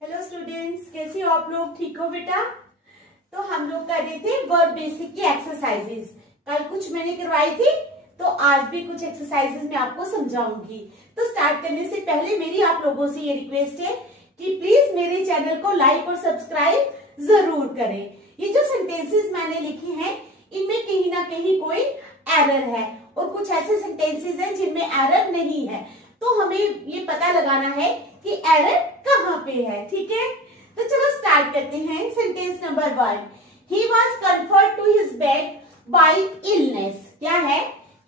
Hello students, कैसे हो आप लोग? ठीक हो बेटा? तो हम लोग कर रहे थे वर्ब बेसिक की एक्सरसाइजेस। कल कुछ मैंने करवाई थी, तो आज भी कुछ एक्सरसाइजेस मैं आपको समझाऊंगी। तो स्टार्ट करने से पहले मेरी आप लोगों से ये रिक्वेस्ट है कि प्लीज मेरे चैनल को लाइक और सब्सक्राइब जरूर करें। ये जो सेंटेंसेस मैंने लिखे हैं, इनमें कहीं ना कहीं कोई एरर है और कुछ ऐसे सेंटेंसेस हैं जिनमें एरर नहीं है। तो हमें ये पता लगाना है कि एरर कहाँ पे है। ठीक है, तो चलो स्टार्ट करते हैं। Sentence number 1, he was conferred to his bed by illness. क्या है?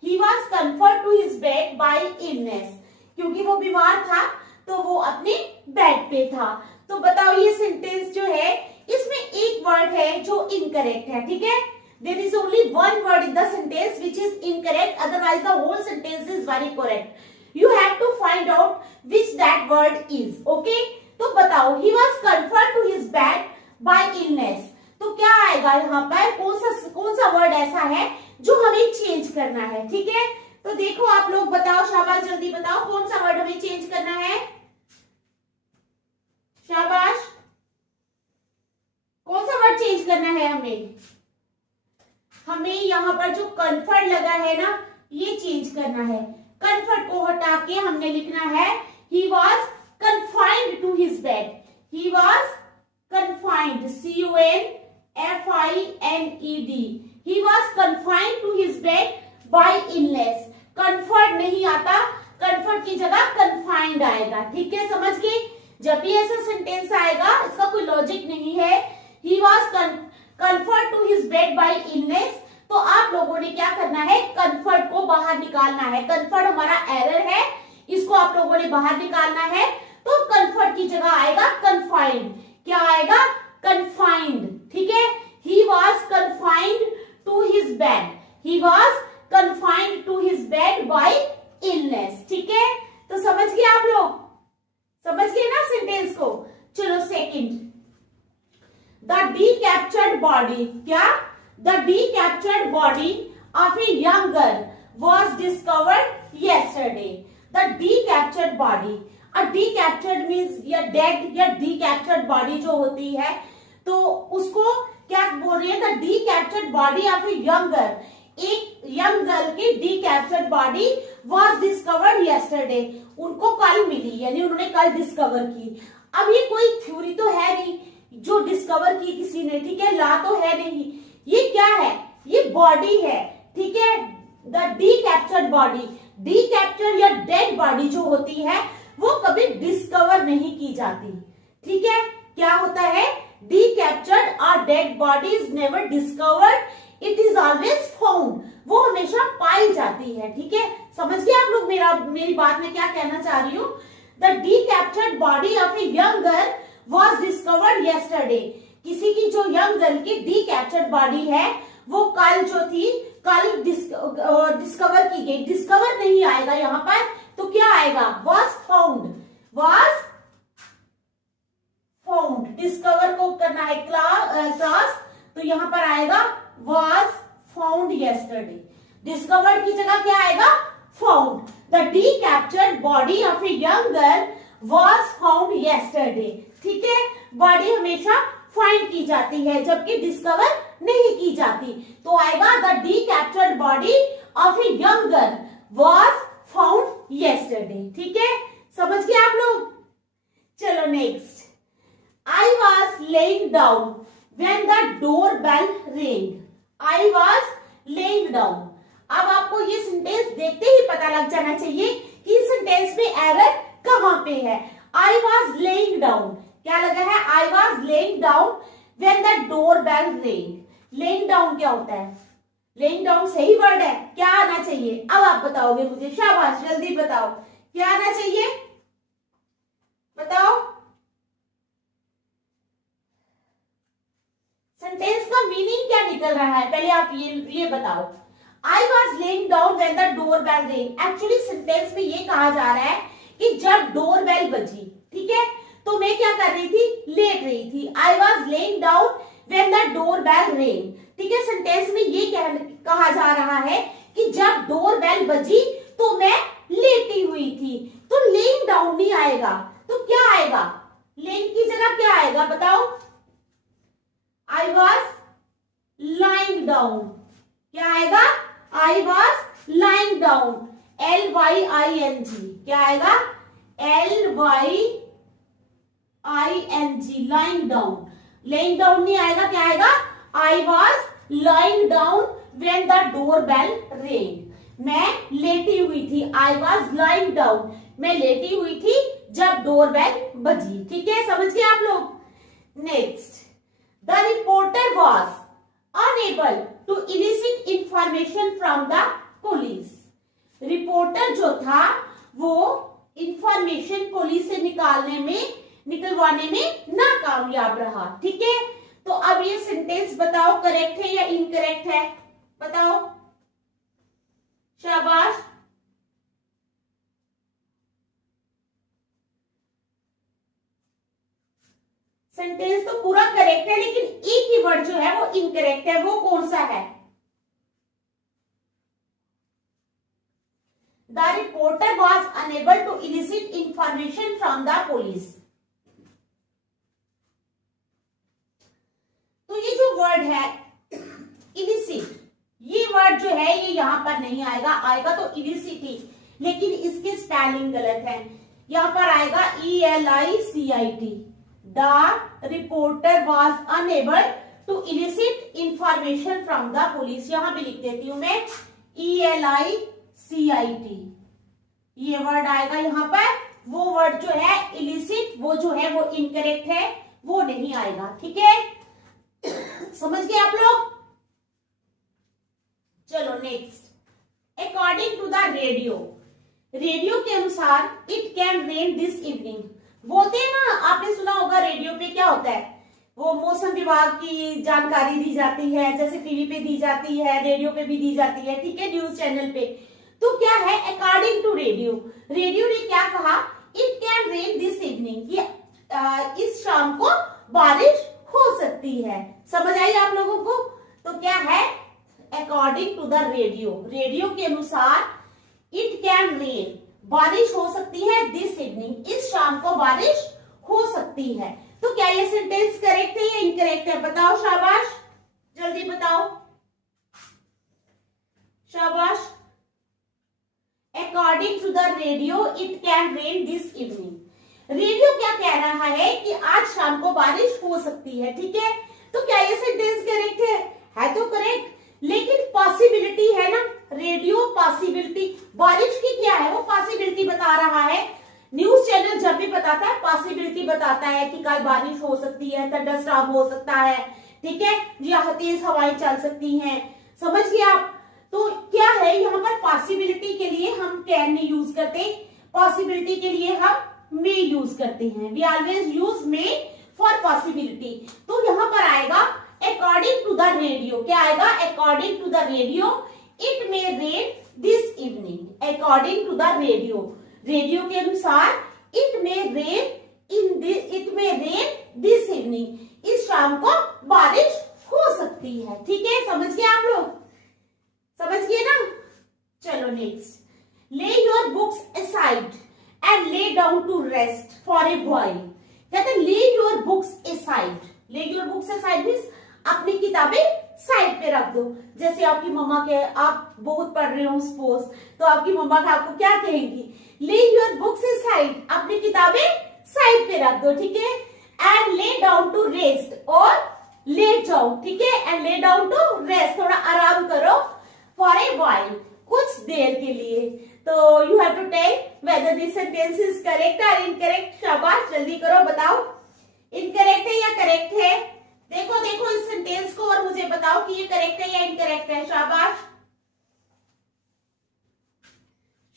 He was conferred to his bed by illness. क्योंकि वो बीमार था तो वो अपने बेड पे था। तो बताओ ये सेंटेंस जो है, इसमें एक वर्ड है जो इनकरेक्ट है। ठीक है, there is only one word in the sentence which is incorrect, otherwise the whole sentence is very correct. You have to find out which that word is. Okay, तो बताओ, he was confined to his bed by illness. तो क्या आएगा यहाँ पर? कौन सा word ऐसा है जो हमें चेंज करना है? ठीक है, तो देखो आप लोग बताओ, शाबाश, जल्दी बताओ कौन सा वर्ड हमें चेंज करना है। शाबाश, कौन सा वर्ड चेंज करना है हमें यहाँ पर जो कन्फर्ड लगा है ना, ये चेंज करना है। कन्फर्ड को हटा के हमने लिखना है he was confined to his bed. He was confined, C-O-N-F-I-N-E-D. He was confined to his bed by illness. Conferred नहीं आता, कन्फर्ड की जगह कन्फाइंड आएगा। ठीक है, समझ गए? जब भी ऐसा सेंटेंस आएगा, इसका कोई लॉजिक नहीं है। He was conferred to his bed by illness, तो आप लोगों ने क्या करना है? कन्फर्ड को बाहर निकालना है। कन्फर्ड हमारा एरर है, इसको आप लोगों ने बाहर निकालना है। तो कन्फर्ड की जगह आएगा कन्फाइंड। क्या आएगा? कन्फाइंड। ठीक है, he was confined to his bed. He was confined to his bed by illness. ठीक है, तो समझ गए आप लोग? समझ गए ना सेंटेंस को? चलो सेकंड, the decaptured body. क्या? The decaptured body of a young girl was discovered yesterday. The decaptured body. A decaptured means या dead या decaptured body जो होती है, तो उसको क्या बोल रही है? The decaptured body of a young girl. एक यंग गर्ल की decaptured body was discovered yesterday. उनको कल मिली, यानी उन्होंने कल डिस्कवर की। अब ये कोई थ्योरी तो है नहीं जो डिस्कवर की किसी ने, ठीक है, ला तो है नहीं। ये क्या है? ये बॉडी है। ठीक है, द डीकैप्चर्ड बॉडी। डीकैप्चर या डेड बॉडी जो होती है, वो कभी डिस्कवर नहीं की जाती। ठीक है, क्या होता है? डीकैप्चर्ड और dead body is never discovered, it is always found. वो हमेशा पाई जाती है। ठीक है, समझ गए आप लोग मेरी बात में क्या कहना चाह रही हूँ? The decaptured body of a young girl was discovered yesterday. किसी की जो यंग गर्ल की डीकैप्चर्ड बॉडी है, वो कल जो थी, कल डिस्कवर की गई। डिस्कवर नहीं आएगा यहाँ पर, तो क्या आएगा? was found. was found. Discover को करना है क्रॉस, तो यहाँ पर आएगा was found yesterday. डिस्कवर्ड की जगह क्या आएगा? found. The decaptured body of a young girl was found yesterday. ठीक है, बॉडी हमेशा फाइंड की जाती है जबकि डिस्कवर नहीं की जाती। तो आएगा the decaptured body of a young girl was found yesterday. ठीक है, समझ गए आप लोग? चलो next, I was laying down when the door bell ring. I was laying down. अब आपको ये सेंटेंस देखते ही पता लग जाना चाहिए कि इस सेंटेंस में एरर कहाँ पे है। आई वाज लेइंग डाउन, क्या लगा है? I was laying down when the door bell ring. Laying down क्या होता है? लेइंग डाउन सही वर्ड है। क्या आना चाहिए? अब आप बताओगे मुझे। शाबाश, जल्दी बताओ क्या आना चाहिए, बताओ। सेंटेंस का मीनिंग क्या निकल रहा है, पहले आप ये बताओ। I was laying down when the door bell ring. Actually sentence में ये कहा जा रहा है कि जब डोर बेल बजी, ठीक है, तो मैं क्या कर रही थी? लेट रही थी। I was laying down when the door bell ring. ठीक है, सेंटेंस में ये कहा जा रहा है कि जब डोर बेल बजी तो मैं लेटी हुई थी। तो लेइंग डाउन नहीं आएगा, तो क्या आएगा? लेइंग की जगह क्या आएगा बताओ? I was lying down. क्या आएगा? I was lying down. LYING क्या आएगा? LYING lying down. Laying down नहीं आएगा, क्या आएगा? I was lying down when the door bell ring. मैं लेटी हुई थी। आई वॉज लाइंग डाउन, मैं लेटी हुई थी जब डोर बेल बजी। ठीक है, समझ गए आप लोग? Next, the reporter was unable to elicit information from the police. Reporter जो था वो इंफॉर्मेशन पुलिस से निकलवाने में नाकामयाब रहा। ठीक है, तो अब ये सेंटेंस बताओ करेक्ट है या इनकरेक्ट है? बताओ, शाबाश। सेंटेंस तो पूरा करेक्ट है, लेकिन एक ही वर्ड जो है वो इनकरेक्ट है। वो कौन सा है? The reporter was unable to elicit information from the police. तो ये जो वर्ड है इलिसिट, ये वर्ड जो है ये यहां पर नहीं आएगा। आएगा तो इलिसिट ही, लेकिन इसकी स्पेलिंग गलत है। यहां पर आएगा ELICIT। The reporter was unable to elicit information from the police. यहां भी लिख देती हूं मैं ELICIT। ये वर्ड आएगा यहां पर। वो वर्ड जो है इलिसिट, वो जो है वो इनकरेक्ट है, वो नहीं आएगा। ठीक है, समझ गए आप लोग? चलो next, according to the radio. Radio के अनुसार it can rain this evening. बोलते हैं ना, आपने सुना होगा रेडियो पे क्या होता है, वो मौसम विभाग की जानकारी दी जाती है, जैसे टीवी पे दी जाती है, रेडियो पे भी दी जाती है। ठीक है, न्यूज चैनल पे। तो क्या है, अकॉर्डिंग टू रेडियो, रेडियो ने क्या कहा? It can rain this evening, इस शाम को बारिश हो सकती है। समझ आई आप लोगों को? तो क्या है, according to the radio, radio के अनुसार इट कैन रेन, बारिश हो सकती है, दिस इवनिंग, इस शाम को बारिश हो सकती है। तो क्या ये सेंटेंस करेक्ट है या इनकरेक्ट है? बताओ, शाबाश, जल्दी बताओ, शाबाश। According to the radio it can rain this evening. Radio क्या कह रहा है कि आज शाम को बारिश हो सकती है। ठीक है, तो क्या ये सेंटेंस करेक्ट है? है तो करेक्ट, लेकिन पॉसिबिलिटी है ना, रेडियो पॉसिबिलिटी, बारिश की क्या है, वो पॉसिबिलिटी बता रहा है। न्यूज चैनल जब भी बताता है पॉसिबिलिटी बताता है कि कल बारिश हो सकती है, थंडरस्टॉर्म हो सकता है। ठीक है, या तेज हवाएं चल सकती हैं। समझ गए आप? तो क्या है, यहाँ पर पॉसिबिलिटी के लिए हम कैन नहीं यूज करते, पॉसिबिलिटी के लिए हम मे यूज करते हैं। We always use may for possibility. तो यहाँ पर आएगा अकॉर्डिंग टू द रेडियो। क्या आएगा? According to the radio it may rain this evening. According to the radio, radio के अनुसार it may rain this evening, इस शाम को बारिश हो सकती है। ठीक है, समझ गए आप लोग? समझ गए ना? चलो next, lay your books aside and lay down to rest for a while. कहते हैं lay your books aside. Lay your books aside means अपनी किताबें साइड पे रख दो। जैसे आपकी मम्मा के, आप बहुत पढ़ रहे हो सपोज, तो आपकी मम्मा आपको क्या कहेंगी? ले योर बुक्स असाइड, अपनी किताबें साइड पे रख दो। ठीक है, and lay down to rest, और लेट जाओ। ठीक है, and lay down to rest, थोड़ा आराम करो, फॉर ए व्हाइल, कुछ देर के लिए। तो you have to tell whether this sentence is correct और इनकरेक्ट। शाबाश, जल्दी करो, बताओ इनकरेक्ट है या करेक्ट है। देखो देखो इस सेंटेंस को और मुझे बताओ कि ये करेक्ट है या इनकरेक्ट है। शाबाश,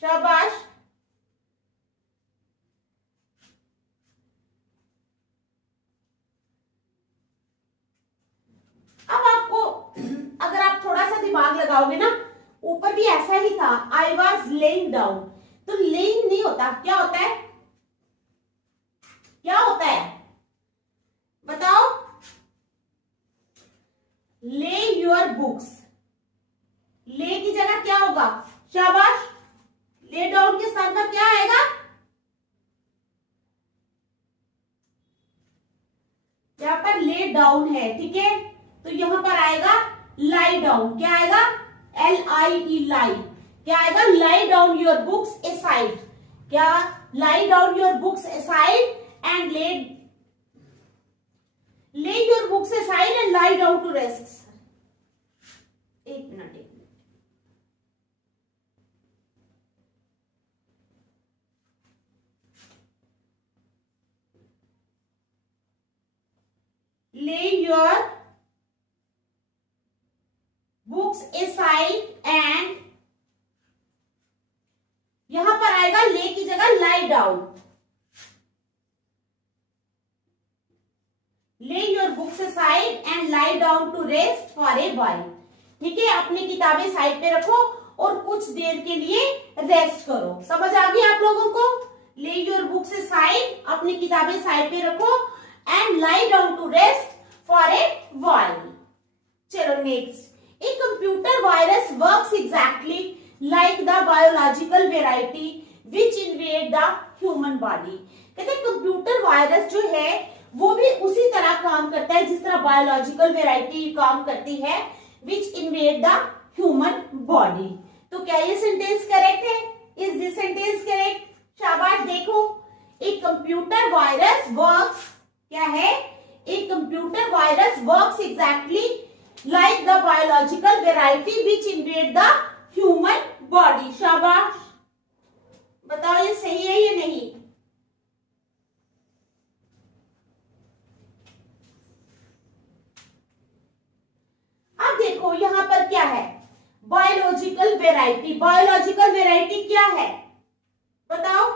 शाबाश। अब आपको अगर आप थोड़ा सा दिमाग लगाओगे ना, ऊपर भी ऐसा ही था, आई वॉज लेइंग डाउन, तो लेइंग नहीं होता, क्या होता है? क्या होता है बताओ? ले योर बुक्स, ले की जगह क्या होगा? शाबाश, ले डाउन के साथ में क्या आएगा? डाउन है, ठीक है, तो यहां पर आएगा लाई डाउन। क्या आएगा? LIE lie. क्या आएगा? Lie down your books aside. क्या? Lie down your books aside and lay your books aside and lie down to rest. एक minute. Lay your books aside and यहां पर आएगा ले की जगह lie down। Lay your books aside and lie down to rest for a while। ठीक है, अपनी किताबें साइड पे रखो और कुछ देर के लिए रेस्ट करो। समझ आ गई आप लोगों को? Lay your books aside, अपनी किताबें साइड पे रखो and lie down to rest for a while। चलो next. A computer virus works exactly like the biological variety which invade the human body। कहते कंप्यूटर वायरस जो है वो भी उसी तरह काम करता है जिस तरह बायोलॉजिकल वेराइटी काम करती है, विच इन्वेड द ह्यूमन बॉडी। तो क्या ये सेंटेंस करेक्ट है? Is this sentence correct? शाबाश। देखो, एक कंप्यूटर वायरस वर्क्स, क्या है? एक computer virus works exactly like the biological variety which invade the human body. शाबाश। बताओ ये सही है या नहीं? देखो यहां पर क्या है? Biological variety. बायोलॉजिकल वेराइटी क्या है बताओ?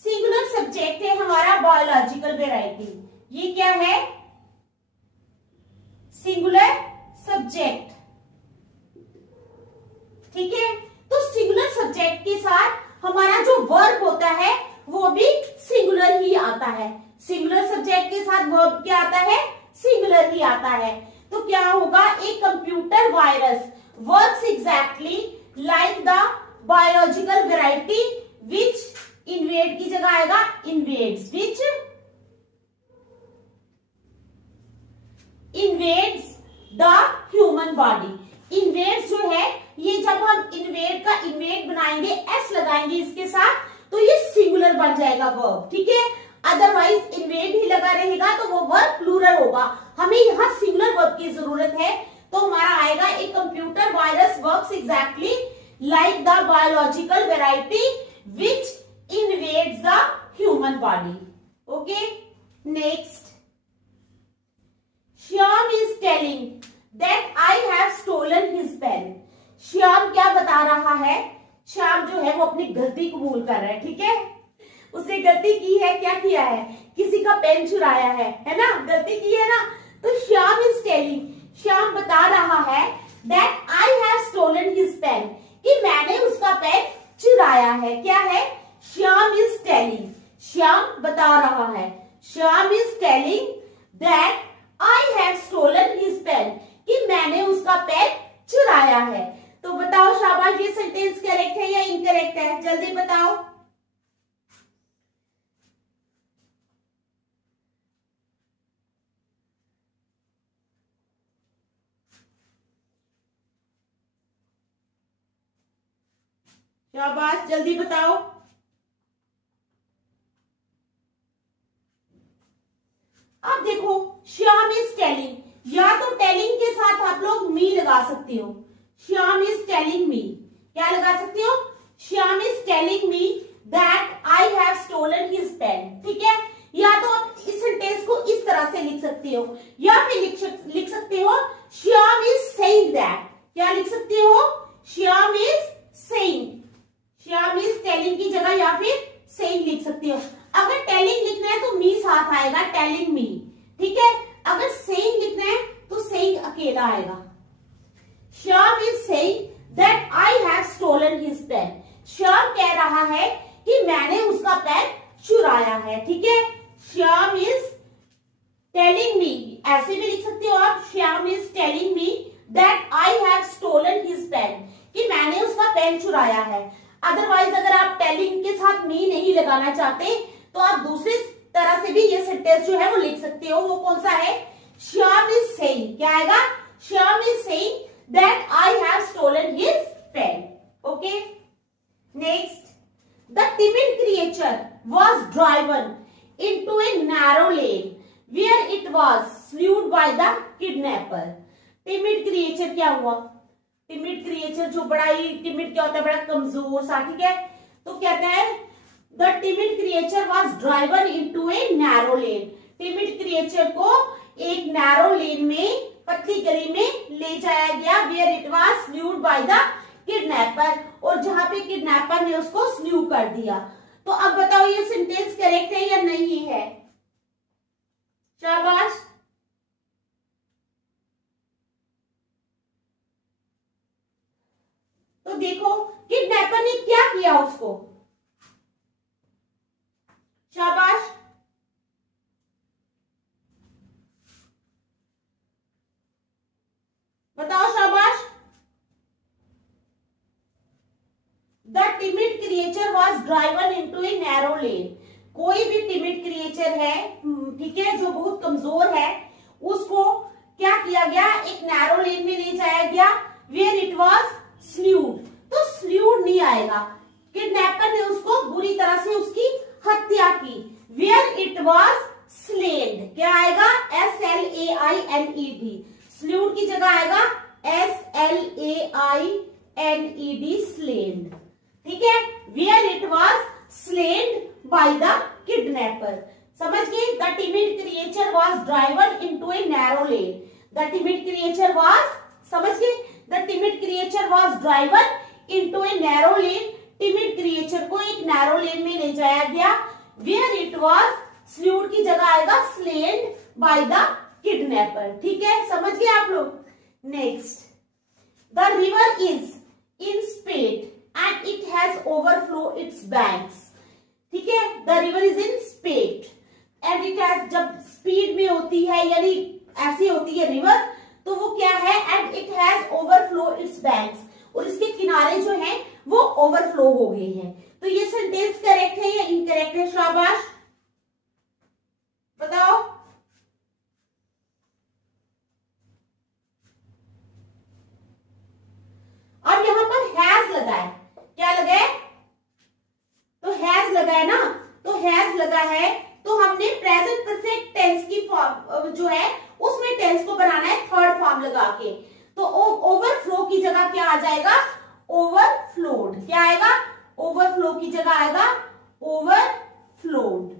सिंगुलर सब्जेक्ट है हमारा बायोलॉजिकल वेराइटी। ये क्या है? Singular subject. ठीक है, तो सिंगुलर सब्जेक्ट के साथ हमारा जो वर्ब होता है वो भी सिंगुलर ही आता है। सिंगुलर सब्जेक्ट के साथ वर्ब क्या आता है? सिंगुलर ही आता है। तो क्या होगा? एक computer virus works exactly like the biological variety which invade की जगह आएगा invades, which invades the human body. Invades जो है ये जब हम इन्वेड का इन्वेड बनाएंगे, एस लगाएंगे इसके साथ, तो ये सिंगुलर बन जाएगा वर्ब। ठीक है, अदरवाइज इन्वेड ही लगा रहेगा तो वो वर्ब प्लूरल होगा। हमें यहाँ सिंगुलर वर्ब की जरूरत है, तो हमारा आएगा एक computer virus works exactly like the biological variety which invades the human body. Okay, next. Shyam is telling that I have stolen his pen. Shyam क्या बता रहा है? श्याम जो है वो अपनी गलती कबूल कर रहा है। ठीक है, उसने गलती की है। क्या किया है? किसी का पेन चुराया है ना? गलती की है ना? तो श्याम इज टेलिंग, श्याम बता रहा है that I have stolen his pen, कि मैंने उसका पेन चुराया है। क्या है? श्याम इज टेलिंग, श्याम बता रहा है। Shyam is telling that I have stolen his pen, कि मैंने उसका पेन चुराया है। तो बताओ शाबाश, ये सेंटेंस करेक्ट है या इनकरेक्ट है? जल्दी बताओ। शाबाश, जल्दी बताओ। अब देखो, श्याम इज टेलिंग, या तो टेलिंग के साथ आप लोग मी लगा सकते हो। श्याम इज टेलिंग मी, क्या लगा सकते हो? Shyam is telling me that I have stolen his pen. ठीक है, या तो आप इस सेंटेंस को इस तरह से लिख सकते हो, या फिर लिख सकते हो श्याम इज सेइंग दैट। क्या लिख सकते हो? Shyam is saying. Shyam is telling की जगह या फिर सेइंग लिख सकते हो। अगर टेलिंग लिखना है तो मी साथ आएगा, टेलिंग मी। ठीक है, अगर सेइंग लिखना है तो सेइंग अकेला आएगा। Shyam is saying that I have stolen his pen. Shyam कह रहा है कि मैंने उसका पेन चुराया है। ठीक है, श्याम इज टेलिंग मी, ऐसे भी लिख सकते हो आप। Shyam is telling me that I have stolen his pen, कि मैंने उसका पेन चुराया है। अदरवाइज अगर आप टेलिंग के साथ मी नहीं लगाना चाहते तो आप दूसरे तरह से भी ये सेंटेंस जो है वो लिख सकते हो। वो कौन सा है? श्याम इज सेइंग, क्या आएगा? Shyam is saying that I have stolen his pen. Okay, next, the timid creature was driven into a narrow lane where it was slewed by the kidnapper। Timid creature क्या हुआ? टिमिड क्रिएचर जो बड़ा ही timid क्या होता है? बड़ा कमजोर सा, ठीक है। तो कहता है the timid creature was driven into a narrow lane। Timid creature को एक नैरो लेन में, पतली गली में ले जाया गया, where it was slewed by the kidnapper, और जहां पे किडनैपर ने उसको स्ल्यू कर दिया। तो अब बताओ ये सेंटेंस करेक्ट है या नहीं है? शाबाश। तो देखो किडनैपर ने क्या किया उसको। शाबाश। बताओ शाबाश। The timid creature was driven into a narrow lane। कोई भी टिमिड क्रिएचर है, ठीक है, जो बहुत कमजोर है, उसको क्या किया गया? एक नैरो लेन में ले जाया गया, where it was slewed। तो slewed नहीं आएगा, किडनैपर ने उसको बुरी तरह से उसकी हत्या की, where it was slain। क्या आएगा? SLAINED। slewed की जगह आएगा SLAINED, slain, ठीक है। Where it was slain by the kidnapper। समझ गए? The timid creature was driven into a narrow lane। The timid creature was, समझ गए? The timid creature was driven into a narrow lane। timid creature को एक narrow लेन में ले जाया गया, where it was slewed की जगह आएगा slain by the kidnapper। ठीक है, समझ गए आप लोग? Next, the river is in spate and it has overflow its banks। ठीक है, the river is in spate and it has, जब स्पीड में होती है यानी ऐसी होती है रिवर, तो वो क्या है? and it has overflow its banks, और इसके किनारे जो हैं वो ओवरफ्लो हो गए हैं। तो ये सेंटेंस करेक्ट है या इनकरेक्ट है? शाबाश, बताओ। अब यहां पर हैज लगा है, क्या लगा है? तो हैज लगा है ना, तो हैज लगा है, तो हमने प्रेजेंट परफेक्ट टेंस की फॉर्म जो है उसमें टेंस को बनाना है थर्ड फॉर्म लगा के। तो ओवरफ्लो की जगह क्या आ जाएगा? ओवरफ्लोड। क्या आएगा? ओवरफ्लो की जगह आएगा ओवरफ्लोड।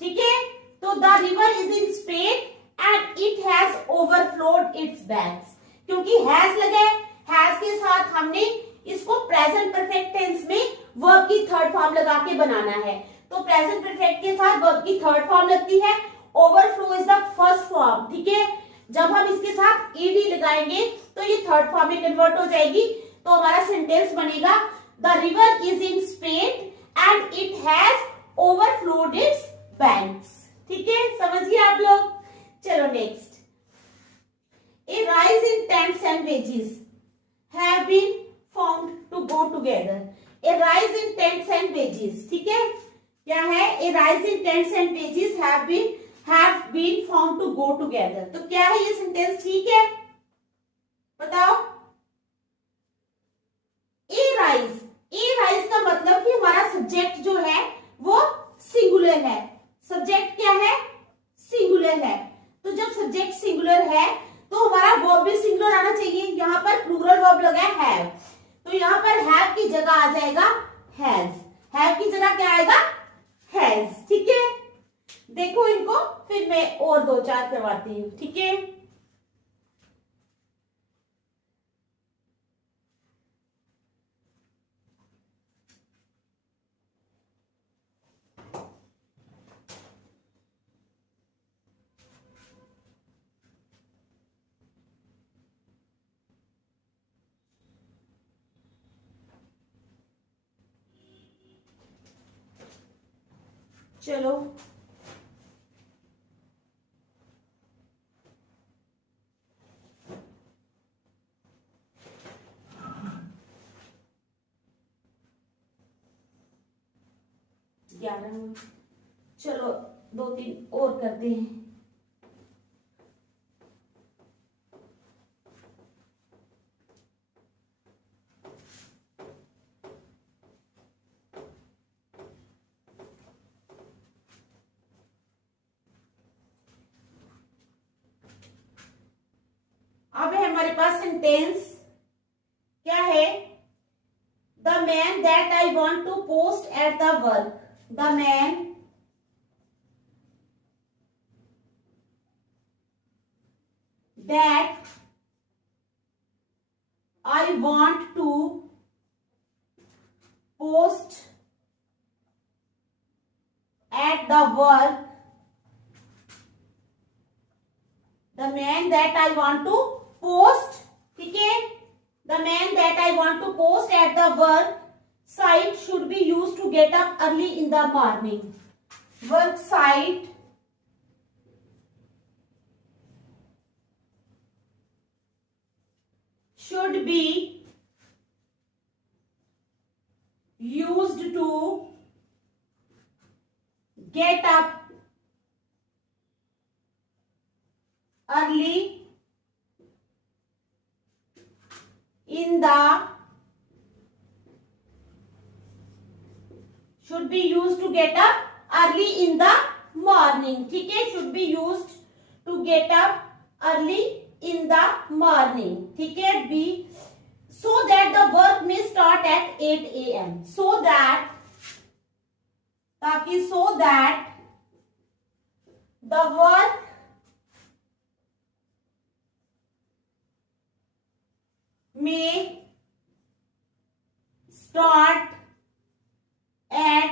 ठीक है, तो the river is in spate and it has overflowed its banks. क्योंकि हैज लगा है, हैज के साथ हमने इसको प्रेजेंट परफेक्ट टेंस में वर्ब की थर्ड फॉर्म लगा के बनाना है। तो प्रेजेंट परफेक्ट के साथ वर्ब की थर्ड फॉर्म लगती है, overflow is the first form. ठीक है, जब हम इसके साथ ईडी लगाएंगे तो ये थर्ड फॉर्म में कन्वर्ट हो जाएगी। तो हमारा सेंटेंस बनेगा the river is in spate and it has overflowed its banks. ठीक है, समझिए आप लोग। चलो next, A rise in tents and wages have been found to go together। A rise in tents and wages, ठीक है, क्या है? A rise in tents and wages have been found to go together। तो क्या है ये sentence? ठीक है, बताओ। A rise का मतलब कि हमारा सब्जेक्ट जो है वो सिंगुलर है। सब्जेक्ट क्या है? सिंगुलर है। तो जब सब्जेक्ट सिंगुलर है तो हमारा वर्ब भी सिंगुलर आना चाहिए। यहाँ पर प्लूरल वर्ब लगा है हैव, तो यहाँ पर हैव की जगह आ जाएगा हैज। हैव की जगह क्या आएगा? हैज। ठीक है, देखो इनको, फिर मैं और दो चार करवाती हूँ। ठीक है, चलो आ रहा है। चलो 2-3 और करते हैं। अब है हमारे पास सेंटेंस, क्या है? The man that I want to post at the work, the man that I want to post at the work, the man that I want to post, ठीक है, the man that I want to post at the work site should be use to get up early in the morning, work site should be used to get up early in the should be used to get up early in the morning, ठीक है, should be used to get up early in the morning, ठीक है, B so that the work may start at 8 AM, so that ताकि so that the work may start at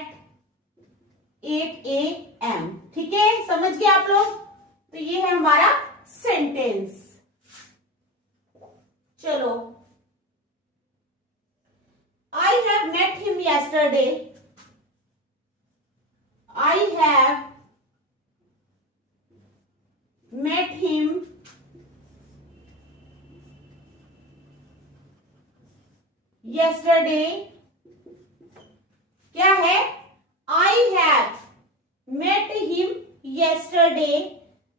8 AM, ठीक है, समझ गए आप लोग? तो ये है हमारा सेंटेंस। चलो, I have met him yesterday. I have met him yesterday. क्या है? I have met him yesterday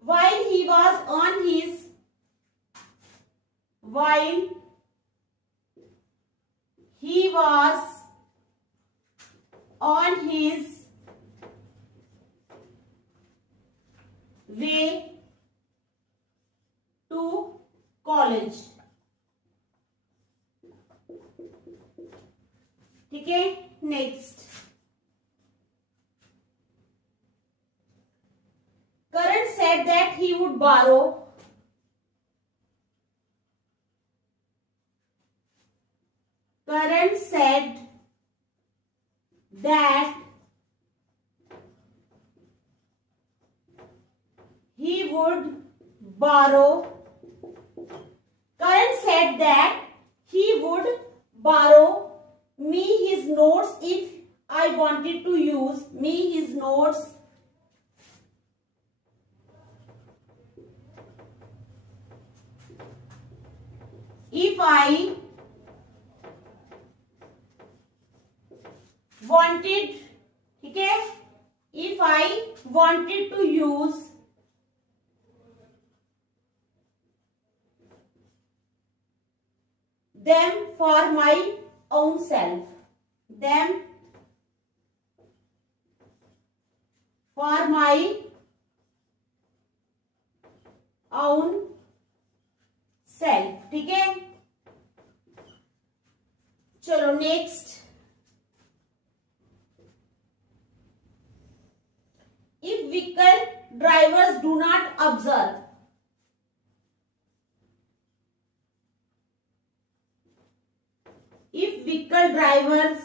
while he was on his way to college, ठीक है, next, Karan said that he would borrow Karan said that he would borrow Karan said that he would borrow me his notes if I wanted to use me his notes if I wanted, ठीक है, if I wanted to use them for my own self, them for my own self, ठीक है। चलो next, if vehicle drivers do not observe, if vehicle drivers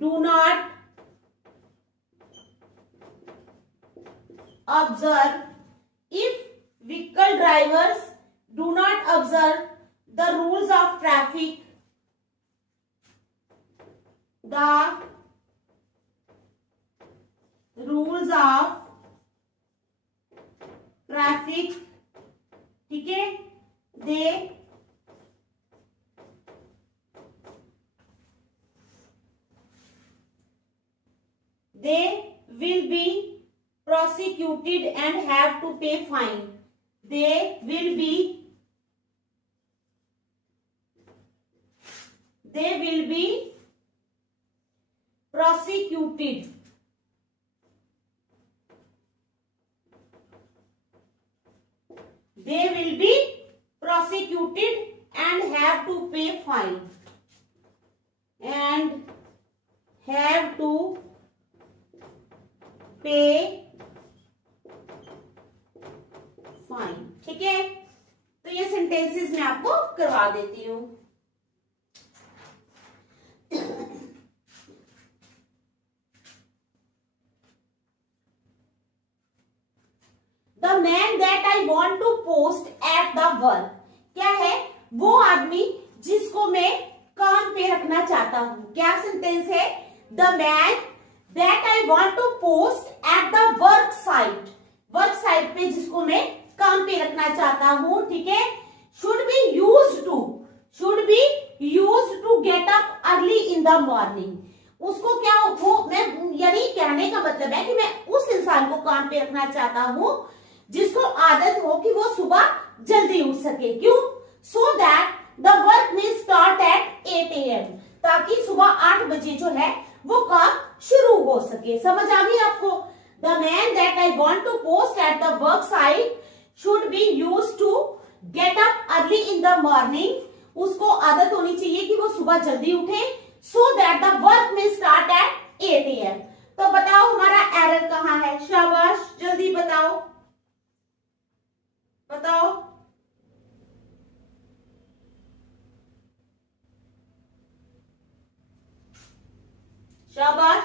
do not observe, if vehicle drivers do not observe the rules of traffic, the rules of traffic, ठीक है, they they will B prosecuted and have to pay fine. They will be prosecuted and have to pay fine ठीक है। तो ये sentences मैं आपको करवा देती हूं। The man that I want to post at the work, क्या है? वो आदमी जिसको मैं काम पे रखना चाहता हूं। क्या सेंटेंस है? The man that I want to post at the work site, work site पे जिसको मैं काम पे रखना चाहता हूं, ठीक है। should be used to get up early in the morning, उसको क्या हो, मैं यानी कहने का मतलब है कि मैं उस इंसान को काम पे रखना चाहता हूं जिसको आदत हो कि वो सुबह जल्दी उठ सके। क्यों? so that the work may start at 8 AM, ताकि सुबह 8 बजे जो है वो काम शुरू हो सके। समझ आ गई आपको? The man that I want to post at the work site should be used to get up early in the morning, उसको आदत होनी चाहिए कि वो सुबह जल्दी उठे, so that the work may start at 8 AM। तो बताओ हमारा एरर कहाँ है? शाबाश, जल्दी बताओ। शाबाश।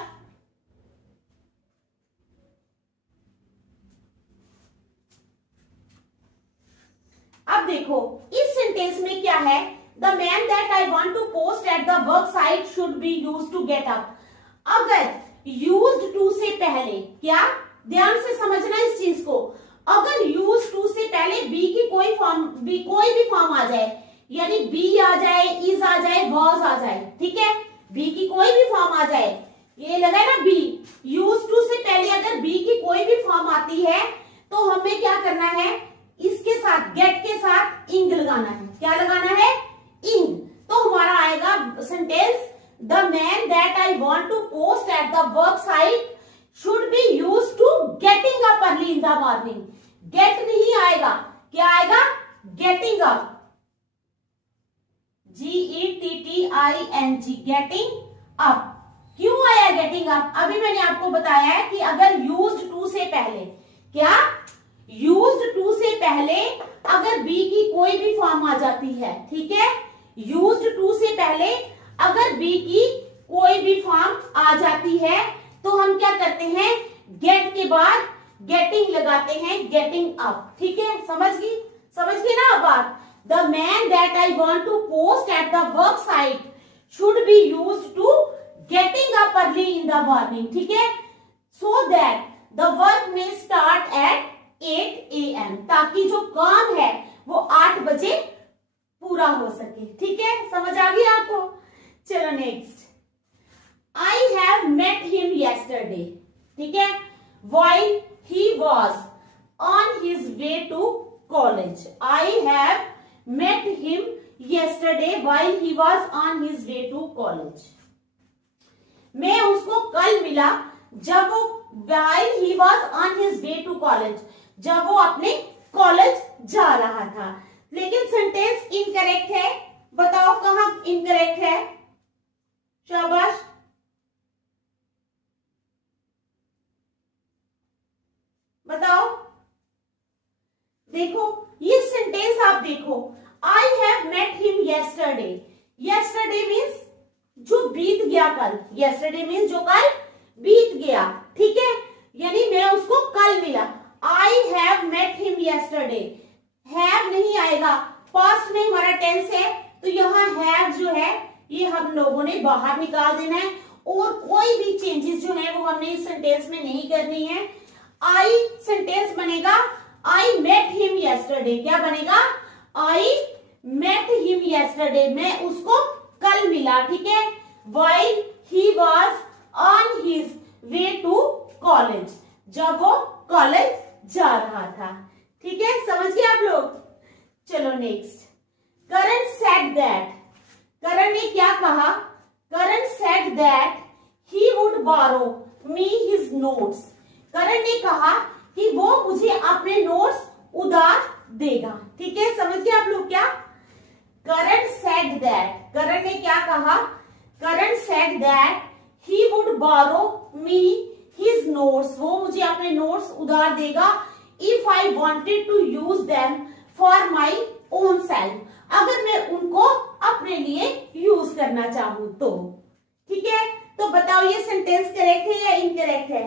अब देखो इस सेंटेंस में क्या है? The man that I want to post at the work site should be used to get up. अगर यूज्ड टू से पहले, क्या ध्यान से समझना इस चीज को, अगर यूज्ड टू से पहले बी की कोई भी फॉर्म आ जाए, यानी बी आ जाए, इज आ जाए, वॉज आ जाए, ठीक है, बी की कोई भी फॉर्म आ जाए, ये लगा ना बी, यूज्ड टू से पहले अगर बी की कोई भी फॉर्म आती है तो हमें क्या करना है? इसके साथ, गेट के साथ इंग लगाना है। क्या लगाना है? इंग। तो हमारा आएगा sentence, the man that I want to post at the work site should be used to getting up early in the morning. Get नहीं आएगा, क्या आएगा? Getting up, GETTING, getting up. क्यों आया गेटिंग अप? अभी मैंने आपको बताया है कि अगर यूज्ड टू से पहले, क्या यूज्ड टू से पहले अगर बी की कोई भी फॉर्म आ जाती है, ठीक है, यूज्ड टू से पहले अगर बी की कोई भी फॉर्म आ जाती है तो हम क्या करते हैं? गेट के बाद गेटिंग लगाते हैं, गेटिंग अप, ठीक है। समझ गई ना बात? The man that I want to post at the work site should be used to getting up early in the morning, ठीक है, सो दैट द वर्क में स्टार्ट एट 8 AM, ताकि जो काम है वो 8 बजे पूरा हो सके, ठीक है। समझ आ गई आपको? चलो next, I have met him yesterday, ठीक है, while he was on his way to college. I have met him yesterday while he was on his way to college. मैं उसको कल मिला जब वो, while he was on his way to college, जब वो अपने कॉलेज जा रहा था। लेकिन सेंटेंस इनकरेक्ट है, बताओ कहां इनकरेक्ट है? शाबाश, बताओ। देखो ये सेंटेंस आप देखो, I have met him yesterday. Yesterday means जो बीत गया कल, येस्टरडे मीन्स जो कल बीत गया, ठीक है, यानी मैं उसको कल मिला। I have met him yesterday, have नहीं आएगा, पास्ट में हमारा टेंस है तो यहाँ हैव जो है ये हम लोगों ने बाहर निकाल देना है और कोई भी चेंजेस जो है वो हमने इस सेंटेंस में नहीं करनी है। आई सेंटेंस बनेगा आई मेट हिम येस्टरडे। क्या बनेगा? आई मेट हिम येस्टरडे, मैं उसको कल मिला, ठीक है। While he was on his way to college, जब वो कॉलेज जा रहा था। ठीक है, समझ गए आप लोग। चलो next, Karan said that, Karan ने क्या कहा, Karan said that he would borrow me his notes, Karan ने कहा कि वो मुझे अपने नोट्स उधार देगा। ठीक है, समझ गए आप लोग क्या, करण सेड दैट, करण ने क्या कहा, Karan said that he would borrow me his notes, वो मुझे अपने नोट्स उधार देगा, if I wanted to use them for my own self, अगर मैं उनको अपने लिए यूज करना चाहूं तो। ठीक है, तो बताओ ये सेंटेंस करेक्ट है या इनकरेक्ट है।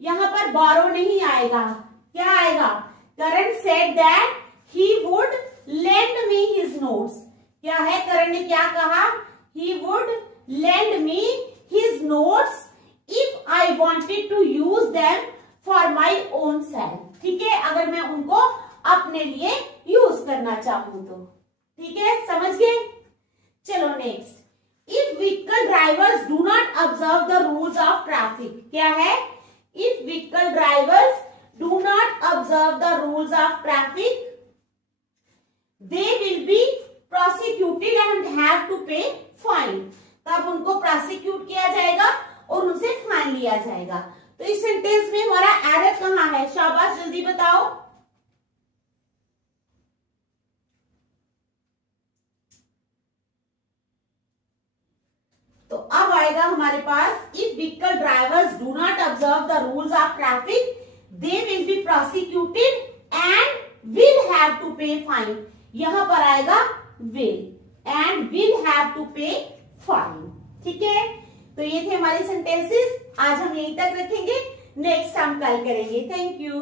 यहां पर बोरो नहीं आएगा, क्या आएगा, Karan said that he would lend me his notes, क्या है, करण ने क्या कहा, he would lend me his notes if I wanted to use them for my own self। ठीक है, अगर मैं उनको अपने लिए यूज करना चाहूं तो। ठीक है, समझ गए। चलो next, if vehicle drivers do not observe the rules of traffic, क्या है, if vehicle drivers do not observe the rules of traffic they will be prosecuted and have to pay fine, तब उनको प्रोसिक्यूट किया जाएगा और उनसे fine लिया जाएगा। तो इस सेंटेंस में हमारा एरर कहाँ है, शाबाश जल्दी बताओ। तो अब आएगा हमारे पास, if vehicle drivers do not observe the rules of traffic they will be prosecuted and will have to pay fine, यहां पर आएगा will and will have to pay fine। ठीक है, तो ये थे हमारे सेंटेंसेस, आज हम यहीं तक रखेंगे, नेक्स्ट हम कल करेंगे। Thank you.